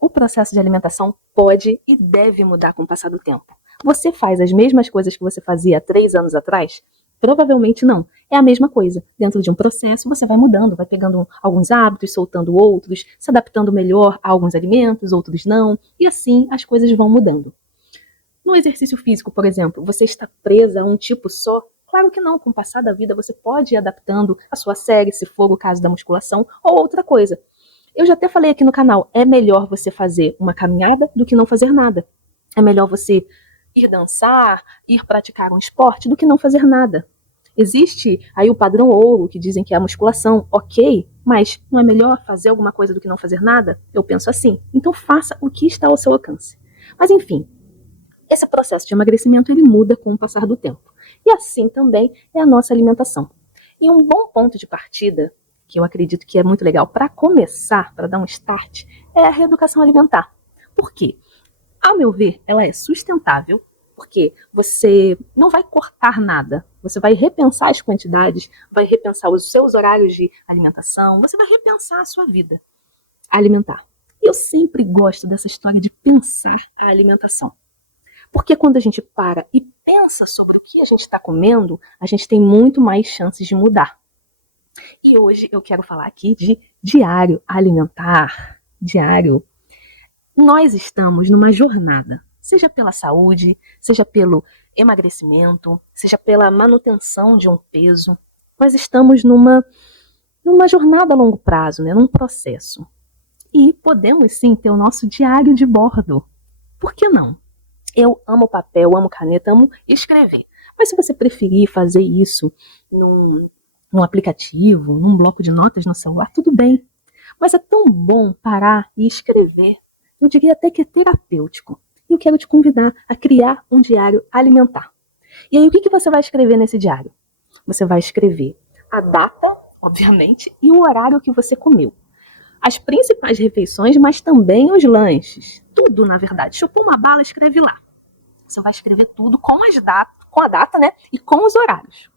O processo de alimentação pode e deve mudar com o passar do tempo. Você faz as mesmas coisas que você fazia há 3 anos atrás? Provavelmente não. É a mesma coisa. Dentro de um processo, você vai mudando, vai pegando alguns hábitos, soltando outros, se adaptando melhor a alguns alimentos, outros não, e assim as coisas vão mudando. No exercício físico, por exemplo, você está presa a um tipo só? Claro que não, com o passar da vida você pode ir adaptando a sua série, se for o caso da musculação, ou outra coisa. Eu já até falei aqui no canal, é melhor você fazer uma caminhada do que não fazer nada. É melhor você ir dançar, ir praticar um esporte do que não fazer nada. Existe aí o padrão ouro, que dizem que é a musculação, ok, mas não é melhor fazer alguma coisa do que não fazer nada? Eu penso assim. Então faça o que está ao seu alcance. Mas enfim, esse processo de emagrecimento ele muda com o passar do tempo. E assim também é a nossa alimentação. E um bom ponto de partida, que eu acredito que é muito legal para começar, para dar um start, é a reeducação alimentar. Por quê? Ao meu ver, ela é sustentável, porque você não vai cortar nada, você vai repensar as quantidades, vai repensar os seus horários de alimentação, você vai repensar a sua vida alimentar. E eu sempre gosto dessa história de pensar a alimentação. Porque quando a gente para e pensa sobre o que a gente está comendo, a gente tem muito mais chances de mudar. E hoje eu quero falar aqui de diário alimentar. Diário. Nós estamos numa jornada, seja pela saúde, seja pelo emagrecimento, seja pela manutenção de um peso. Nós estamos numa jornada a longo prazo, né, num processo. E podemos sim ter o nosso diário de bordo. Por que não? Eu amo papel, amo caneta, amo escrever. Mas se você preferir fazer isso num aplicativo, num bloco de notas no celular, tudo bem. Mas é tão bom parar e escrever. Eu diria até que é terapêutico. E eu quero te convidar a criar um diário alimentar. E aí o que você vai escrever nesse diário? Você vai escrever a data, obviamente, e o horário que você comeu. As principais refeições, mas também os lanches. Tudo, na verdade. Chupou uma bala, escreve lá. Você vai escrever tudo com a data, né? E com os horários.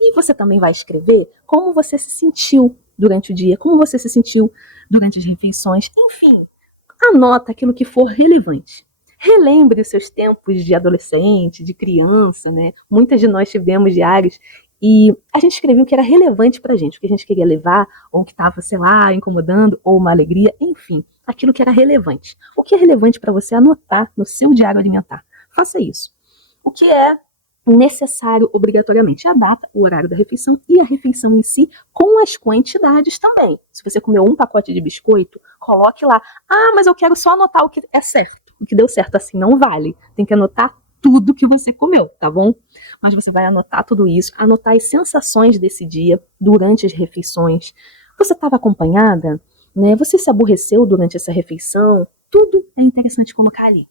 E você também vai escrever como você se sentiu durante o dia, como você se sentiu durante as refeições. Enfim, anota aquilo que for relevante. Relembre os seus tempos de adolescente, de criança, né? Muitas de nós tivemos diários e a gente escrevia o que era relevante pra gente, o que a gente queria levar, ou o que estava, sei lá, incomodando, ou uma alegria, enfim, aquilo que era relevante. O que é relevante para você anotar no seu diário alimentar? Faça isso. O que é necessário obrigatoriamente? A data, o horário da refeição e a refeição em si, com as quantidades também. Se você comeu um pacote de biscoito, coloque lá. Ah, mas eu quero só anotar o que é certo, o que deu certo. Assim não vale. Tem que anotar tudo que você comeu, tá bom? Mas você vai anotar tudo isso, anotar as sensações desse dia durante as refeições. Você estava acompanhada? Né? Você se aborreceu durante essa refeição? Tudo é interessante colocar ali.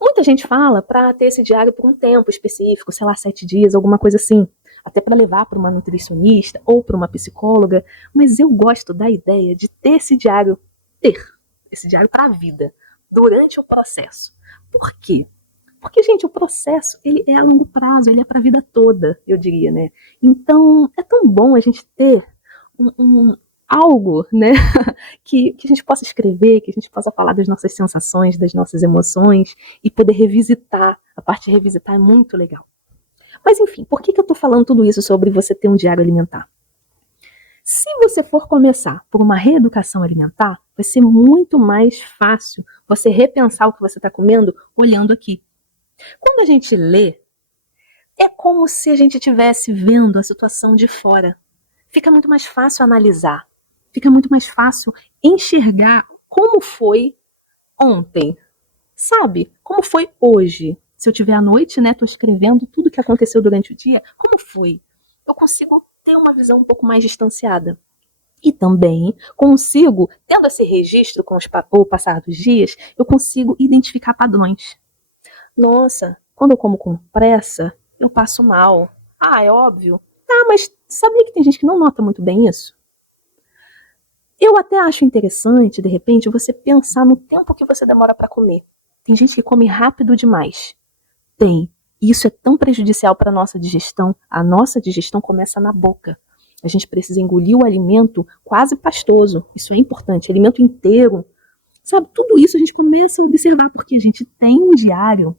Muita gente fala para ter esse diário por um tempo específico, sei lá, 7 dias, alguma coisa assim. Até para levar para uma nutricionista ou para uma psicóloga. Mas eu gosto da ideia de ter esse diário para a vida, durante o processo. Por quê? Porque, gente, o processo, ele é a longo prazo, ele é para a vida toda, eu diria, né? Então, é tão bom a gente ter algo, né, que a gente possa escrever, que a gente possa falar das nossas sensações, das nossas emoções e poder revisitar. A parte de revisitar é muito legal. Mas, enfim, por que eu tô falando tudo isso sobre você ter um diário alimentar? Se você for começar por uma reeducação alimentar, vai ser muito mais fácil você repensar o que você está comendo olhando aqui. Quando a gente lê, é como se a gente estivesse vendo a situação de fora. Fica muito mais fácil analisar. Fica muito mais fácil enxergar como foi ontem. Sabe? Como foi hoje. Se eu tiver à noite, né, tô escrevendo tudo que aconteceu durante o dia, como foi? Eu consigo ter uma visão um pouco mais distanciada. E também consigo, tendo esse registro com o passar dos dias, eu consigo identificar padrões. Nossa, quando eu como com pressa, eu passo mal. Ah, é óbvio. Ah, mas sabia que tem gente que não nota muito bem isso? Eu até acho interessante, de repente, você pensar no tempo que você demora para comer. Tem gente que come rápido demais. Tem. E isso é tão prejudicial para a nossa digestão. A nossa digestão começa na boca. A gente precisa engolir o alimento quase pastoso. Isso é importante. Alimento inteiro Sabe, tudo isso a gente começa a observar porque a gente tem um diário.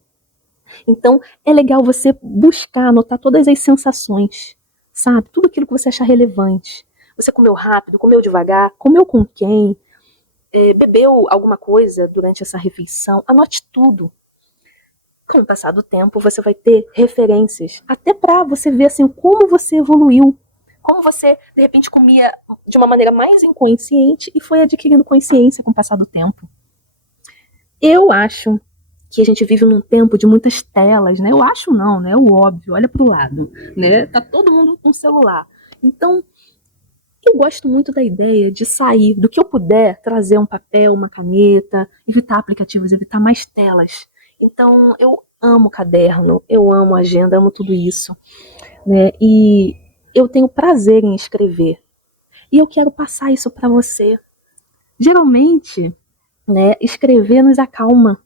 Então, é legal você buscar, anotar todas as sensações, sabe? Tudo aquilo que você achar relevante. Você comeu rápido, comeu devagar, comeu com quem, bebeu alguma coisa durante essa refeição. Anote tudo. Com o passar do tempo, você vai ter referências, até para você ver assim como você evoluiu, como você de repente comia de uma maneira mais inconsciente e foi adquirindo consciência com o passar do tempo. Eu acho que a gente vive num tempo de muitas telas, né? Eu acho não, né? O óbvio, olha pro lado, né? Tá todo mundo com celular. Então, eu gosto muito da ideia de sair, do que eu puder, trazer um papel, uma caneta, evitar aplicativos, evitar mais telas. Então, eu amo caderno, eu amo agenda, amo tudo isso, né? E eu tenho prazer em escrever. E eu quero passar isso para você. Geralmente, né, escrever nos acalma,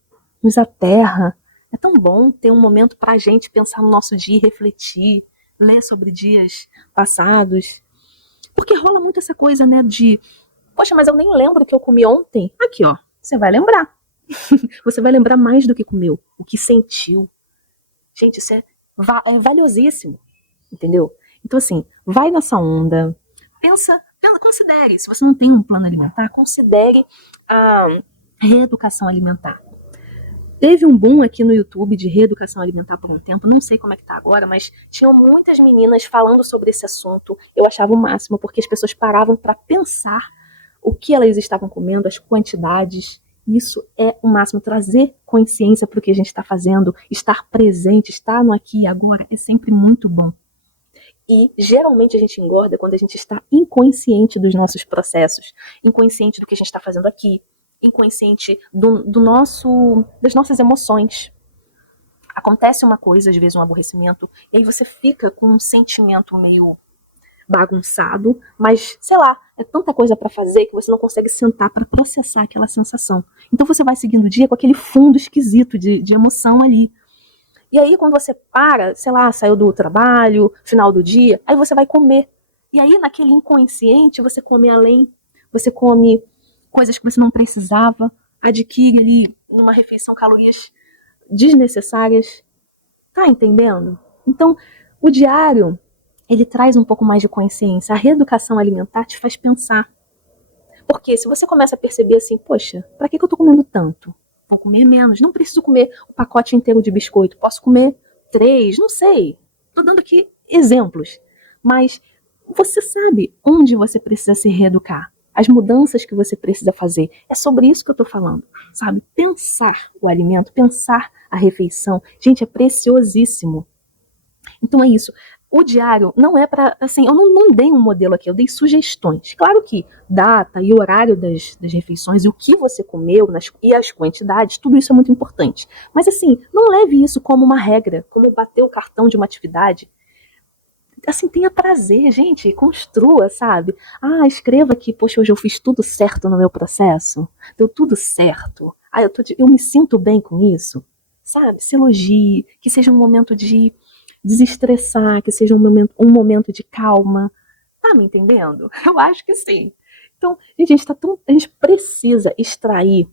nos aterra. É tão bom ter um momento para a gente pensar no nosso dia, refletir, ler sobre dias passados. Porque rola muito essa coisa, né, de poxa, mas eu nem lembro o que eu comi ontem. Aqui, ó, você vai lembrar. Você vai lembrar mais do que comeu, o que sentiu. Gente, isso é valiosíssimo, entendeu? Então, assim, vai nessa onda, considere, se você não tem um plano alimentar, considere a reeducação alimentar. Teve um boom aqui no YouTube de reeducação alimentar por um tempo, não sei como é que tá agora, mas tinham muitas meninas falando sobre esse assunto. Eu achava o máximo, porque as pessoas paravam para pensar o que elas estavam comendo, as quantidades. Isso é o máximo, trazer consciência para o que a gente está fazendo, estar presente, estar no aqui e agora é sempre muito bom. E geralmente a gente engorda quando a gente está inconsciente dos nossos processos, inconsciente do que a gente está fazendo aqui, inconsciente das nossas emoções. Acontece uma coisa, às vezes um aborrecimento, e aí você fica com um sentimento meio bagunçado, mas sei lá, é tanta coisa para fazer que você não consegue sentar para processar aquela sensação. Então você vai seguindo o dia com aquele fundo esquisito de emoção ali. E aí quando você para, sei lá, saiu do trabalho, final do dia, aí você vai comer. E aí naquele inconsciente você come além, você come coisas que você não precisava, adquire ali numa refeição calorias desnecessárias. Tá entendendo? Então, o diário, ele traz um pouco mais de consciência. A reeducação alimentar te faz pensar. Porque se você começa a perceber assim, poxa, pra que eu tô comendo tanto? Vou comer menos. Não preciso comer o pacote inteiro de biscoito. Posso comer 3, não sei. Tô dando aqui exemplos. Mas você sabe onde você precisa se reeducar. As mudanças que você precisa fazer. É sobre isso que eu tô falando. Sabe? Pensar o alimento, pensar a refeição. Gente, é preciosíssimo. Então é isso. O diário não é para, assim, eu não dei um modelo aqui, eu dei sugestões. Claro que data e horário das refeições e o que você comeu e as quantidades, tudo isso é muito importante. Mas assim, não leve isso como uma regra, como bater o cartão de uma atividade. Assim, tenha prazer, gente, construa, sabe? Ah, escreva aqui, poxa, hoje eu fiz tudo certo no meu processo, deu tudo certo. Ah, eu me sinto bem com isso, sabe? Se elogie, que seja um momento de desestressar, que seja um momento de calma. Tá me entendendo? Eu acho que sim. Então, a gente precisa extrair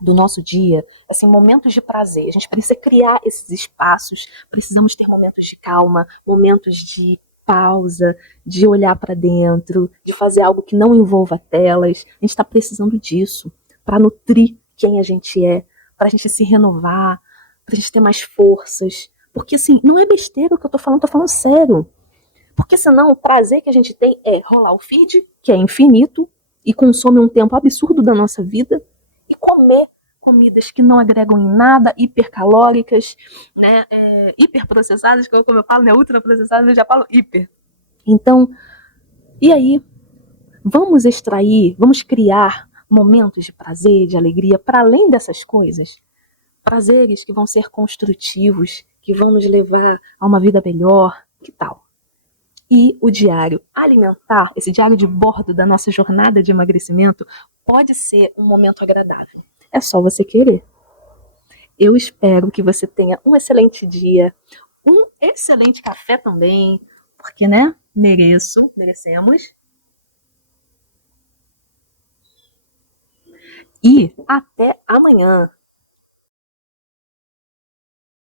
do nosso dia, assim, momentos de prazer. A gente precisa criar esses espaços, precisamos ter momentos de calma, momentos de pausa, de olhar para dentro, de fazer algo que não envolva telas. A gente está precisando disso para nutrir quem a gente é, para a gente se renovar, para a gente ter mais forças. Porque assim, não é besteira o que eu tô falando sério. Porque senão o prazer que a gente tem é rolar o feed, que é infinito, e consome um tempo absurdo da nossa vida, e comer comidas que não agregam em nada, hipercalóricas, né, hiperprocessadas, como eu falo, né, ultraprocessadas, eu já falo hiper. Então, e aí? Vamos extrair, vamos criar momentos de prazer, de alegria, para além dessas coisas. Prazeres que vão ser construtivos, que vão nos levar a uma vida melhor, que tal? E o diário alimentar, esse diário de bordo da nossa jornada de emagrecimento, pode ser um momento agradável. É só você querer. Eu espero que você tenha um excelente dia, um excelente café também, porque, né, merecemos. e até amanhã.